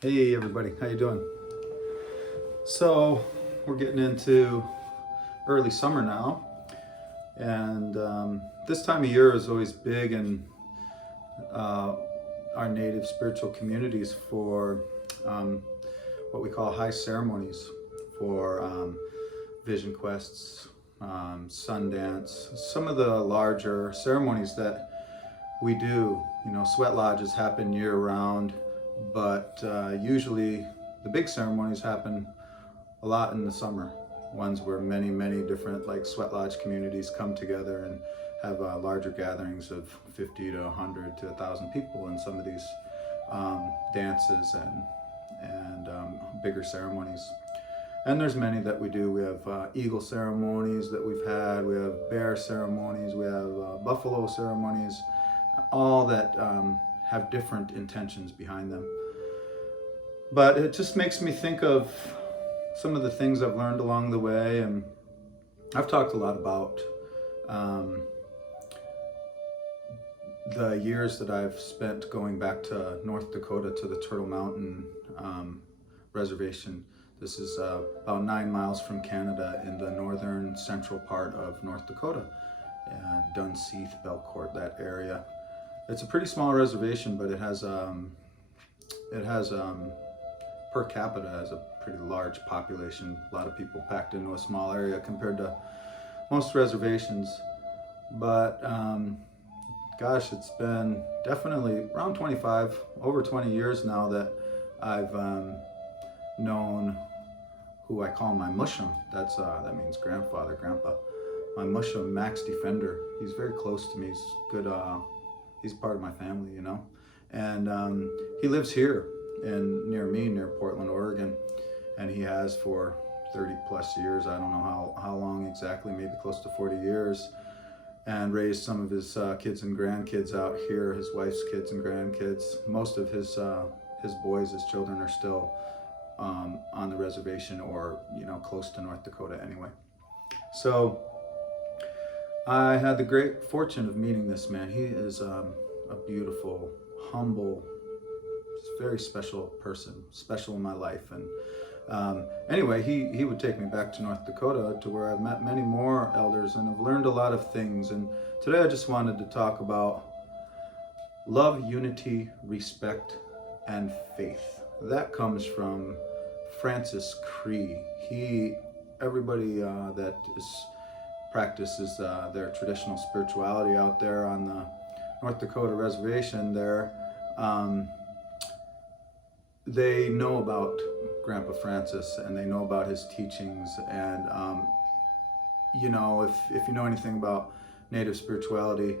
Hey everybody, how you doing? So we're getting into early summer now, and this time of year is always big in uh, our native spiritual communities for um, what we call high ceremonies, for vision quests, Sundance, some of the larger ceremonies that we do. Sweat lodges happen year round, but usually the big ceremonies happen a lot in the summer. Ones where many different like sweat lodge communities come together and have larger gatherings of 50 to 100 to 1,000 people in some of these dances and bigger ceremonies. And there's many that we do. We have eagle ceremonies that we've had. We have bear ceremonies. We have buffalo ceremonies. All that have different intentions behind them. But it just makes me think of some of the things I've learned along the way, and I've talked a lot about um, the years that I've spent going back to North Dakota to the Turtle Mountain Reservation. This is about 9 miles from Canada in the northern central part of North Dakota, Dunseith, Belcourt, that area. It's a pretty small reservation, but it has per capita has a pretty large population. A lot of people packed into a small area compared to most reservations. But gosh, it's been definitely around 25, over 20 years now that I've known who I call my mushum. That means grandfather, grandpa. My mushum, Max Defender. He's very close to me. He's good. He's part of my family. And he lives here near me, near Portland, Oregon, and he has for 30 plus years. I don't know how long exactly, maybe close to 40 years, and raised some of his kids and grandkids out here, his wife's kids and grandkids. Most of his boys, his children, are still on the reservation or close to North Dakota anyway. So I had the great fortune of meeting this man. He is a beautiful, humble, very special person, special in my life. And anyway, he would take me back to North Dakota, to where I've met many more elders and have learned a lot of things. And today I just wanted to talk about love, unity, respect, and faith. That comes from Francis Cree. Everybody that practices their traditional spirituality out there on the North Dakota reservation there, they know about Grandpa Francis and they know about his teachings. And if you know anything about Native spirituality,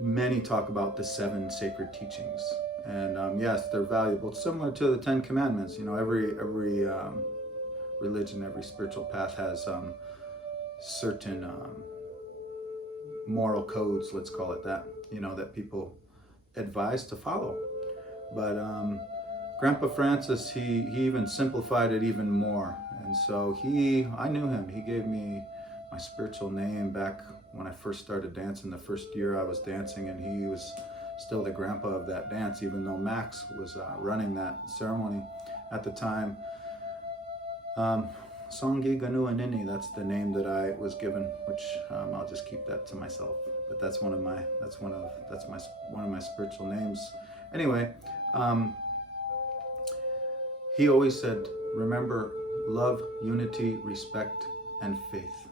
many talk about the 7 sacred teachings. And yes, they're valuable. It's similar to the 10 Commandments. Every religion, every spiritual path has certain moral codes, let's call it that, that people advise to follow. But Grandpa Francis, he even simplified it even more. And so I knew him. He gave me my spiritual name back when I first started dancing, the first year I was dancing, and he was still the grandpa of that dance, even though Max was running that ceremony at the time. Songi Ganua Nini, that's the name that I was given, which I'll just keep that to myself. But that's one of my spiritual names. Anyway, he always said, remember love, unity, respect, and faith,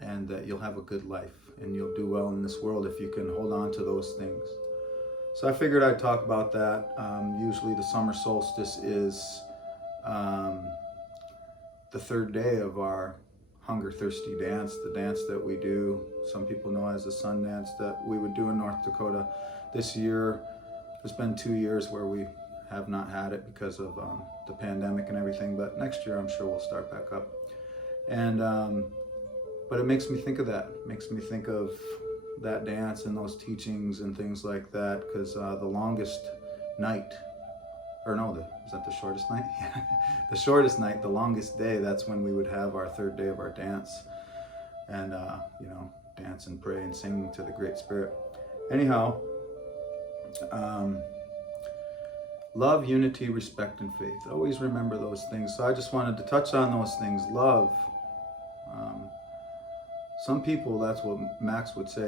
and that you'll have a good life and you'll do well in this world if you can hold on to those things. So I figured I'd talk about that. Usually the summer solstice is the third day of our hunger thirsty dance, the dance that we do, some people know as the sun dance, that we would do in North Dakota. This year, there's been 2 years where we have not had it because of the pandemic and everything, but next year I'm sure we'll start back up. And but it makes me think of that. It makes me think of that dance and those teachings and things like that, because the longest night, or no, is that the shortest night? The shortest night, the longest day, that's when we would have our third day of our dance, and dance and pray and sing to the Great Spirit. Anyhow, Love, unity, respect, and faith. Always remember those things. So I just wanted to touch on those things. Love. Some people, that's what Max would say,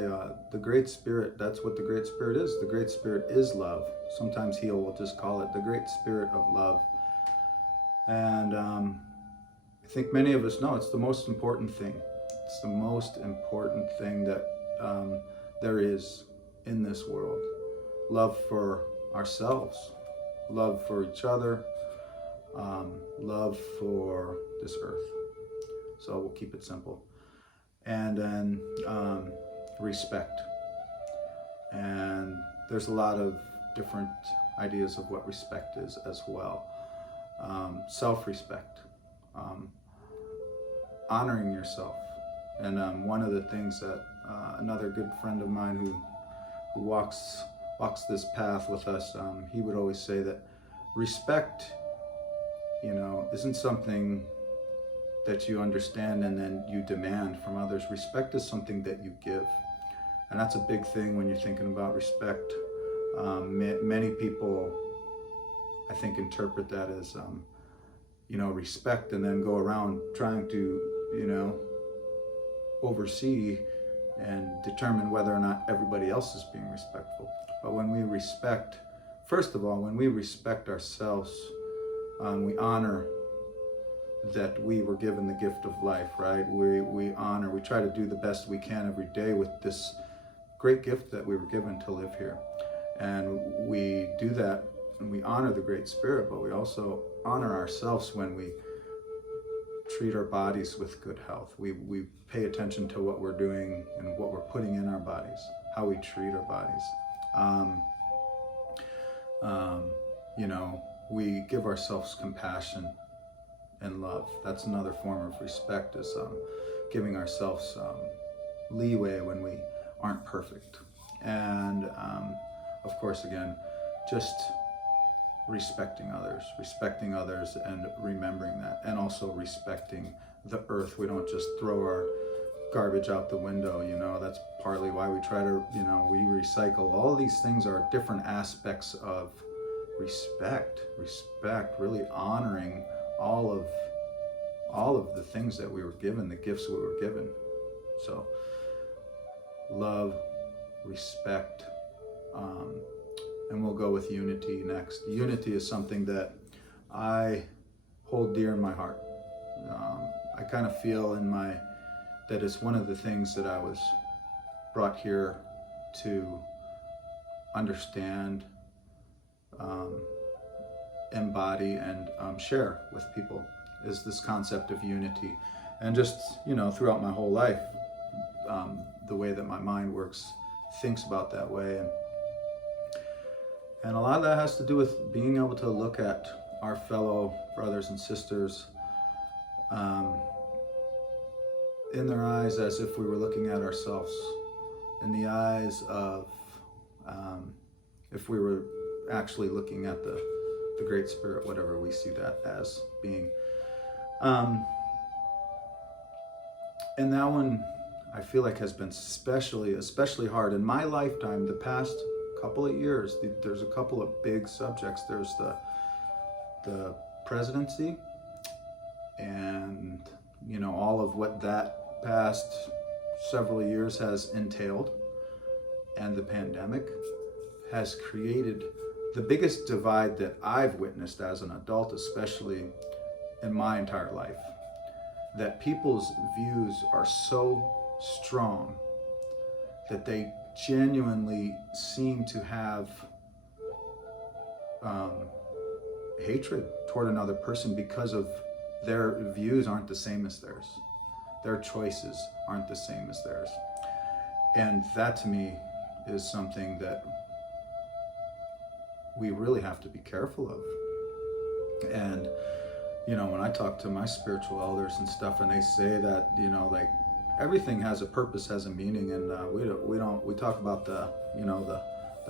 the Great Spirit, that's what the Great Spirit is. The Great Spirit is love. Sometimes he will just call it the Great Spirit of love. And I think many of us know it's the most important thing. It's the most important thing that there is in this world. Love for ourselves, love for each other, love for this earth. So we'll keep it simple. And then respect. And there's a lot of different ideas of what respect is as well. Self-respect, honoring yourself. And one of the things that another good friend of mine who walks this path with us, he would always say that respect, isn't something that you understand and then you demand from others. Respect is something that you give. And that's a big thing when you're thinking about respect. Many people, I think, interpret that as, respect, and then go around trying to, oversee and determine whether or not everybody else is being respectful. But when we respect, first of all, when we respect ourselves, we honor that we were given the gift of life, right? We honor, we try to do the best we can every day with this great gift that we were given to live here. And we do that, and we honor the Great Spirit, but we also honor ourselves when we treat our bodies with good health. We pay attention to what we're doing and what we're putting in our bodies, how we treat our bodies. We give ourselves compassion and love. That's another form of respect, is giving ourselves leeway when we aren't perfect. And of course, again, just respecting others and remembering that, and also respecting the earth. We don't just throw our garbage out the window, that's partly why we try to, we recycle. All these things are different aspects of respect, really honoring all of the things that we were given, the gifts we were given. So love, respect, and we'll go with unity next. Unity is something that I hold dear in my heart. I kind of feel that it's one of the things that I was brought here to understand, embody, and share with people, is this concept of unity. And just, throughout my whole life, the way that my mind works, thinks about that way. And a lot of that has to do with being able to look at our fellow brothers and sisters in their eyes as if we were looking at ourselves, in the eyes of, if we were actually looking at the Great Spirit, whatever we see that as being. And that one, I feel like, has been especially hard in my lifetime. The past couple of years, there's a couple of big subjects. There's the presidency, and all of what that past several years has entailed, and the pandemic has created the biggest divide that I've witnessed as an adult, especially in my entire life. That people's views are so strong that they genuinely seem to have hatred toward another person because of their views aren't the same as theirs. Their choices aren't the same as theirs. And that, to me, is something that we really have to be careful of. And when I talk to my spiritual elders and stuff, and they say that, everything has a purpose, has a meaning, and we talk about the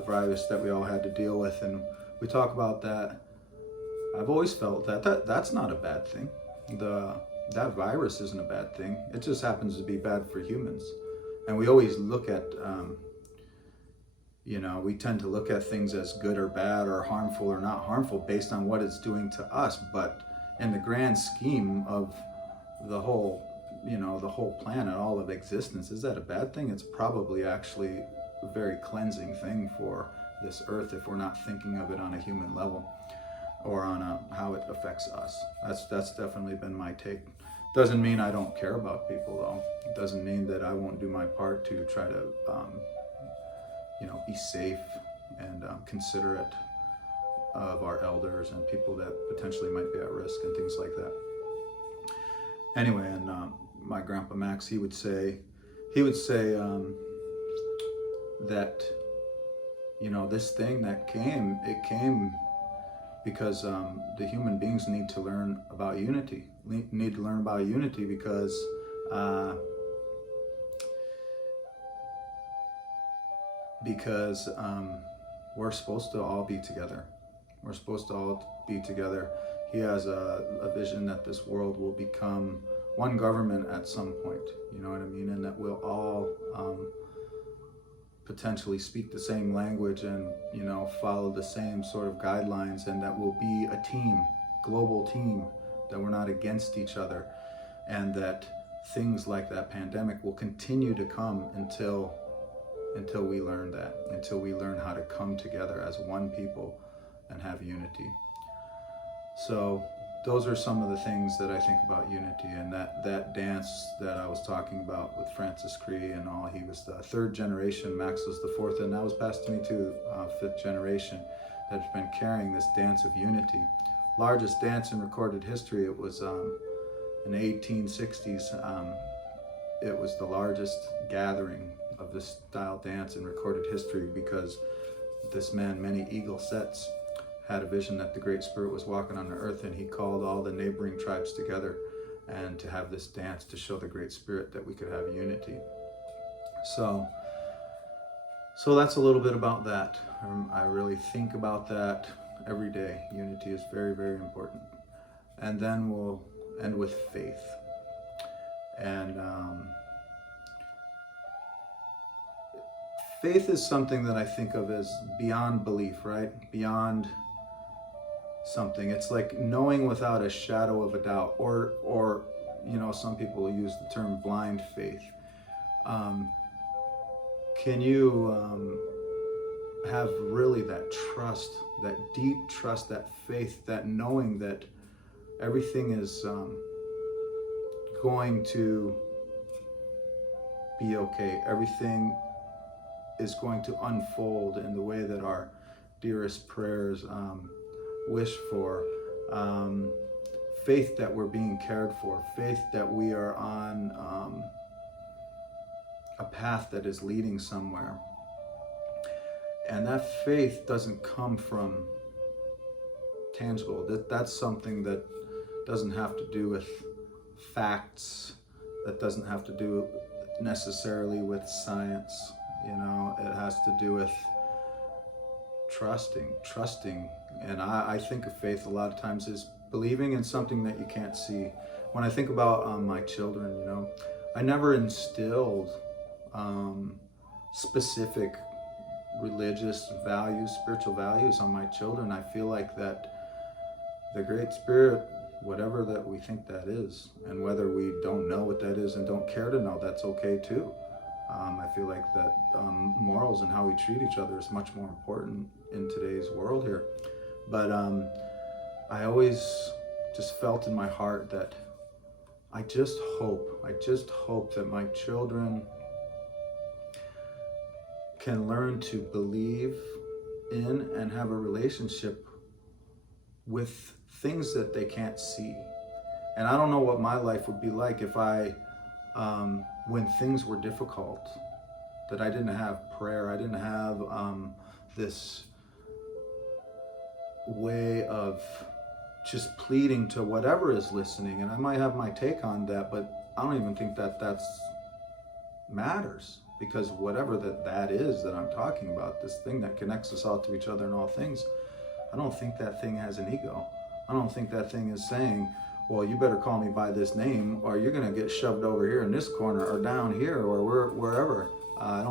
virus that we all had to deal with, and we talk about that. I've always felt that's not a bad thing. That virus isn't a bad thing. It just happens to be bad for humans. And we always look at, We tend to look at things as good or bad or harmful or not harmful based on what it's doing to us. But in the grand scheme of the whole, the whole planet, all of existence, is that a bad thing? It's probably actually a very cleansing thing for this earth if we're not thinking of it on a human level or on how it affects us. That's definitely been my take. Doesn't mean I don't care about people, though. It doesn't mean that I won't do my part to try to be safe and considerate of our elders and people that potentially might be at risk and things like that. Anyway, and my grandpa Max, he would say that this thing that came, it came because the human beings need to learn about unity. Need to learn about unity because we're supposed to all be together. We're supposed to all be together. He has a vision that this world will become one government at some point, you know what I mean? And that we'll all potentially speak the same language and, follow the same sort of guidelines, and that we'll be a team, global team, that we're not against each other, and that things like that pandemic will continue to come until we learn that, until we learn how to come together as one people and have unity. So those are some of the things that I think about unity, and that dance that I was talking about with Francis Cree and all. He was the third generation, Max was the fourth, and that was passed to me too, fifth generation, that's been carrying this dance of unity. Largest dance in recorded history. It was in the 1860s. It was the largest gathering of this style dance in recorded history because this man, Many Eagle Sets, had a vision that the Great Spirit was walking on the earth, and he called all the neighboring tribes together and to have this dance to show the Great Spirit that we could have unity. So that's a little bit about that. I really think about that every day. Unity is very, very important. And then we'll end with faith. And faith is something that I think of as beyond belief, right? Beyond something. It's like knowing without a shadow of a doubt, or some people use the term blind faith. Can you have really that trust, that deep trust, that faith, that knowing that everything is going to be okay, everything is going to unfold in the way that our dearest prayers wish for, faith that we're being cared for, faith that we are on a path that is leading somewhere. And that faith doesn't come from tangible. That's something that doesn't have to do with facts, that doesn't have to do necessarily with science. It has to do with trusting. And I think of faith a lot of times as believing in something that you can't see. When I think about my children, I never instilled specific religious values, spiritual values on my children. I feel like that the Great Spirit, whatever that we think that is, and whether we don't know what that is and don't care to know, that's okay too. I feel like that morals and how we treat each other is much more important in today's world here. But I always just felt in my heart that I just hope that my children can learn to believe in and have a relationship with things that they can't see. And I don't know what my life would be like if I, when things were difficult, that I didn't have prayer, I didn't have this way of just pleading to whatever is listening. And I might have my take on that, but I don't even think that that's matters, because whatever that is that I'm talking about, this thing that connects us all to each other in all things, I don't think that thing has an ego. I don't think that thing is saying, well, you better call me by this name or you're going to get shoved over here in this corner or down here or wherever. I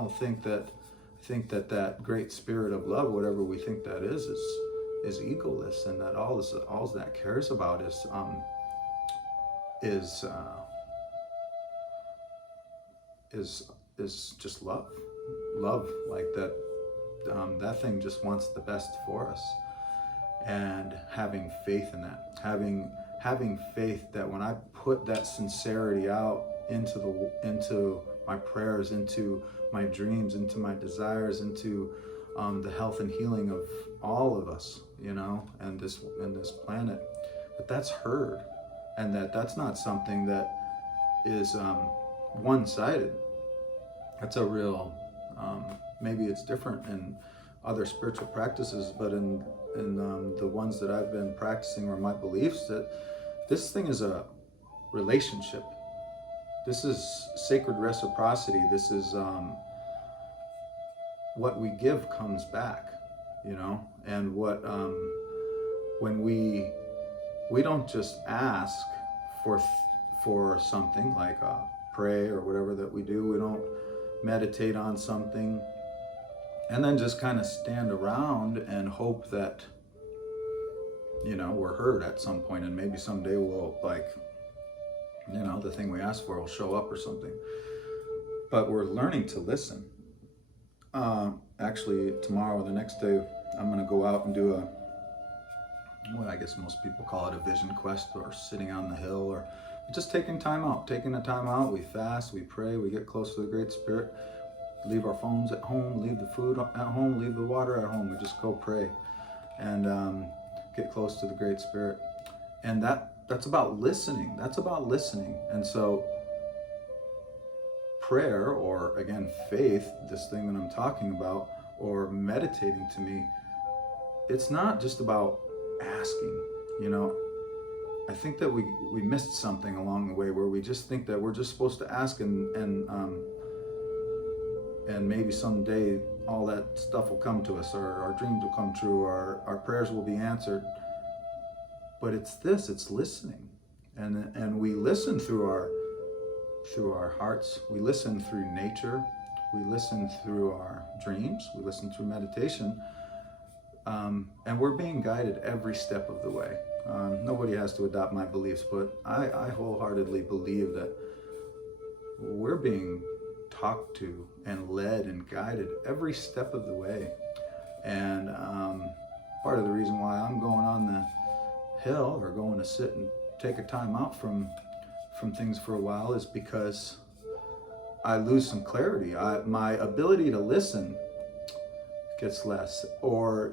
think that that great spirit of love, whatever we think that is egoless, and that all that cares about is just love. Love, like that. That thing just wants the best for us, and having faith in that, having faith that when I put that sincerity out into my prayers, into my dreams, into my desires, into the health and healing of all of us, and this planet, that's heard, and that's not something that is one-sided. That's a real, maybe it's different in other spiritual practices, but in the ones that I've been practicing, or my beliefs, that this thing is a relationship. This is sacred reciprocity. This is what we give comes back, and what when we don't just ask for something like pray or whatever that we do. We don't meditate on something and then just kind of stand around and hope that we're heard at some point, and maybe someday we'll, like, the thing we asked for will show up or something. But we're learning to listen. Actually, tomorrow or the next day, I'm going to go out and do what I guess most people call it a vision quest, or sitting on the hill, or just taking a time out. We fast, we pray, we get close to the Great Spirit, leave our phones at home, leave the food at home, leave the water at home. We just go pray and get close to the Great Spirit. And that's about listening. And so prayer, or again, faith, this thing that I'm talking about, or meditating, to me, it's not just about asking. I think that we missed something along the way, where we just think that we're just supposed to ask and maybe someday all that stuff will come to us, or our dreams will come true, or our prayers will be answered. But it's listening, and we listen through our hearts. We listen through nature. We listen through our dreams. We listen through meditation, and we're being guided every step of the way. Nobody has to adopt my beliefs, but I wholeheartedly believe that we're being talked to and led and guided every step of the way. And part of the reason why I'm going on the hill, or going to sit and take a time out from things for a while, is because I lose some clarity. My ability to listen gets less. Or,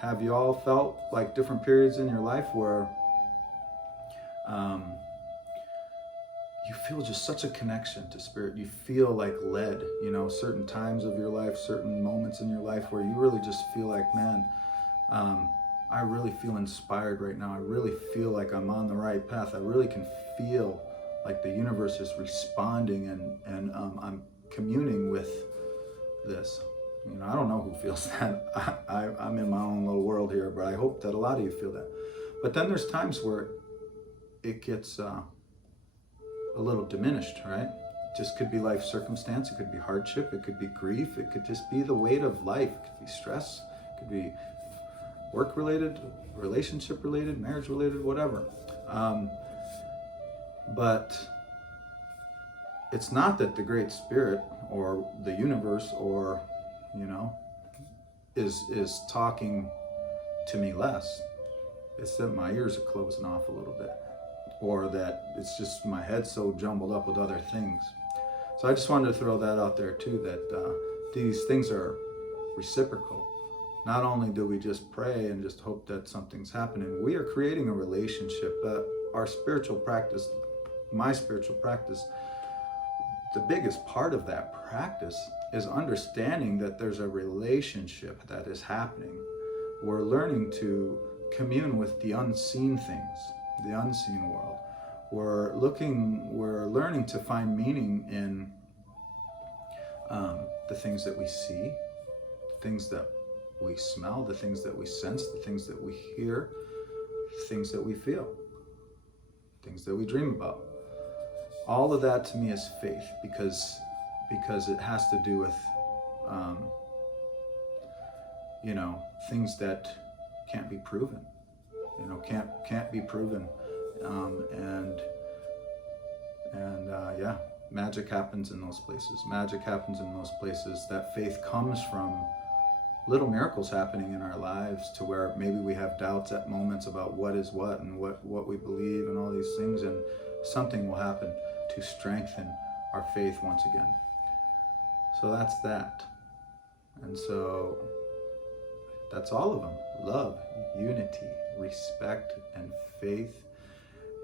have you all felt like different periods in your life where you feel just such a connection to spirit? You feel like led, certain times of your life, certain moments in your life where you really just feel like, man, I really feel inspired right now. I really feel like I'm on the right path. I really can feel like the universe is responding, and I'm communing with this. I don't know who feels that. I'm in my own little world here, but I hope that a lot of you feel that. But then there's times where it gets a little diminished, right? It just could be life circumstance. It could be hardship. It could be grief. It could just be the weight of life. It could be stress. It could be work-related, relationship-related, marriage-related, whatever. But it's not that the Great Spirit or the universe or, is talking to me less. It's that my ears are closing off a little bit, or that it's just my head's so jumbled up with other things. So I just wanted to throw that out there too, that these things are reciprocal. Not only do we just pray and just hope that something's happening, we are creating a relationship. Our spiritual practice, my spiritual practice, the biggest part of that practice is understanding that there's a relationship that is happening. We're learning to commune with the unseen things, the unseen world. We're learning to find meaning in the things that we see, the things that we smell, the things that we sense, the things that we hear, the things that we feel, things that we dream about. All of that to me is faith, because it has to do with um, things that can't be proven, can't be proven. Yeah, magic happens in those places. Magic happens in those places. That faith comes from little miracles happening in our lives, to where maybe we have doubts at moments about what is what and what we believe and all these things, and something will happen to strengthen our faith once again. So that's that. And so that's all of them: love, unity, respect, and faith.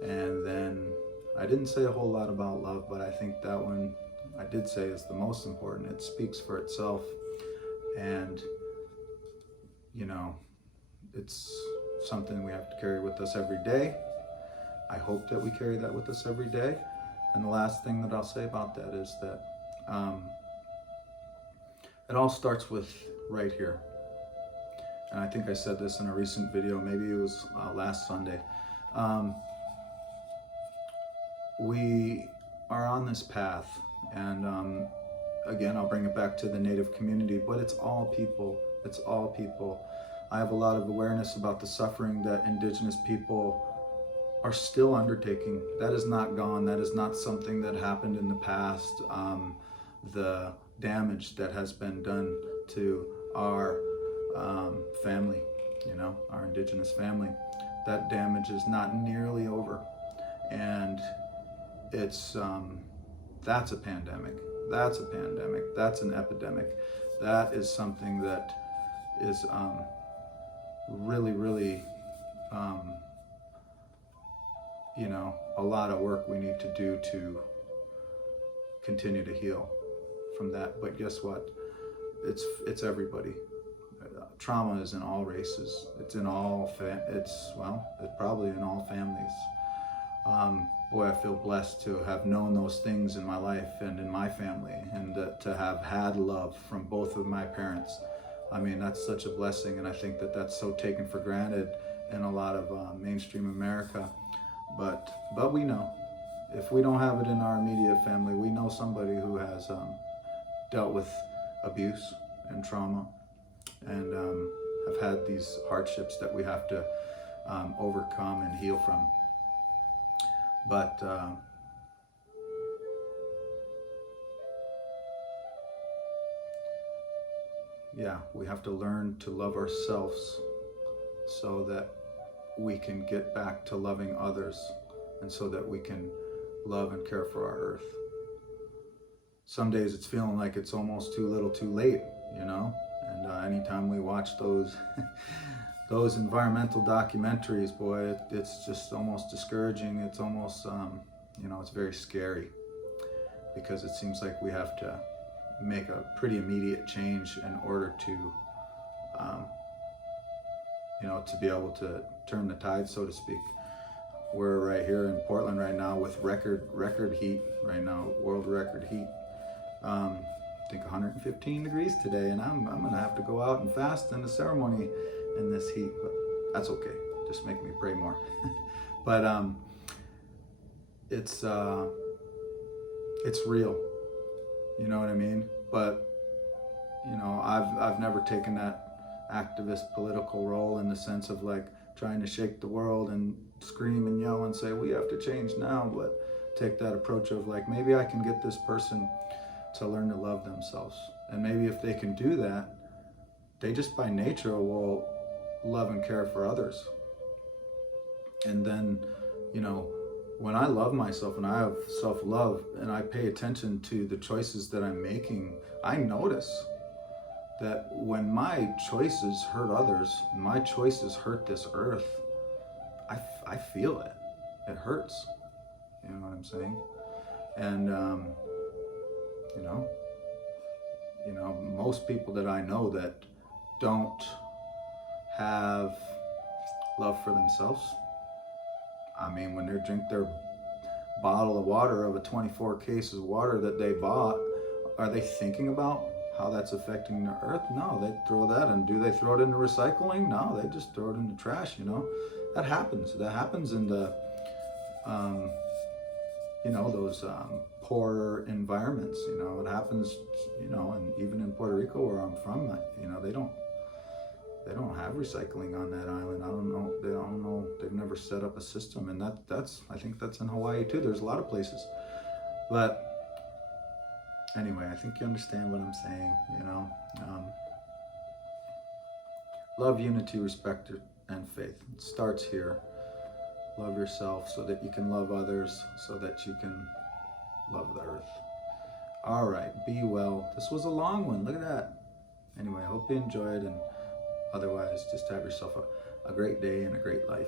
And then I didn't say a whole lot about love, but I think that one I did say is the most important. It speaks for itself. And it's something we have to carry with us every day. I hope that we carry that with us every day. And the last thing that I'll say about that is that it all starts with right here. And I think I said this in a recent video, maybe it was last Sunday. We are on this path, and again, I'll bring it back to the Native community, but it's all people. It's all people. I have a lot of awareness about the suffering that Indigenous people are still undertaking. That is not gone. That is not something that happened in the past. The damage that has been done to our family, our Indigenous family, that damage is not nearly over. And it's that's a pandemic. That's a pandemic. That's an epidemic. That is something that is really, really, a lot of work we need to do to continue to heal from that. But guess what? It's everybody. Trauma is in all races. It's in all. It's probably in all families. Boy, I feel blessed to have known those things in my life and in my family, and to have had love from both of my parents. I mean, that's such a blessing, and I think that that's so taken for granted in a lot of mainstream America. But we know, if we don't have it in our immediate family, we know somebody who has dealt with abuse and trauma, and have had these hardships that we have to overcome and heal from. But we have to learn to love ourselves so that we can get back to loving others, and so that we can love and care for our earth. Some days it's feeling like it's almost too little too late, and anytime we watch those those environmental documentaries, boy, it's just almost discouraging. It's almost, it's very scary, because it seems like we have to make a pretty immediate change in order to, to be able to turn the tide, so to speak. We're right here in Portland right now with record heat right now, world record heat. I think 115 degrees today, and I'm gonna have to go out and fast in the ceremony in this heat, but that's okay. Just make me pray more. But it's real. You know what I mean? But I've never taken that activist political role in the sense of like trying to shake the world and scream and yell and say we have to change now, but take that approach of like, maybe I can get this person to learn to love themselves, and maybe if they can do that, they just by nature will love and care for others. And then when I love myself and I have self-love and I pay attention to the choices that I'm making, I notice that when my choices hurt others, my choices hurt this earth, I feel it. It hurts. You know what I'm saying? And most people that I know that don't have love for themselves, I mean, when they drink their bottle of water of a 24 cases of water that they bought, are they thinking about how that's affecting the earth? No, they throw that, and do they throw it into recycling? No, they just throw it in the trash, That happens. That happens in the, those poorer environments. You know, it happens, you know, and even in Puerto Rico where I'm from, you know, they don't have recycling on that island. I don't know. They don't know. They've never set up a system, and that's I think that's in Hawaii too. There's a lot of places, but anyway, I think you understand what I'm saying. You know, love, unity, respect, and faith. It starts here. Love yourself so that you can love others, so that you can love the earth. All right, be well. This was a long one. Look at that. Anyway, I hope you enjoyed, and otherwise, just have yourself a great day and a great life.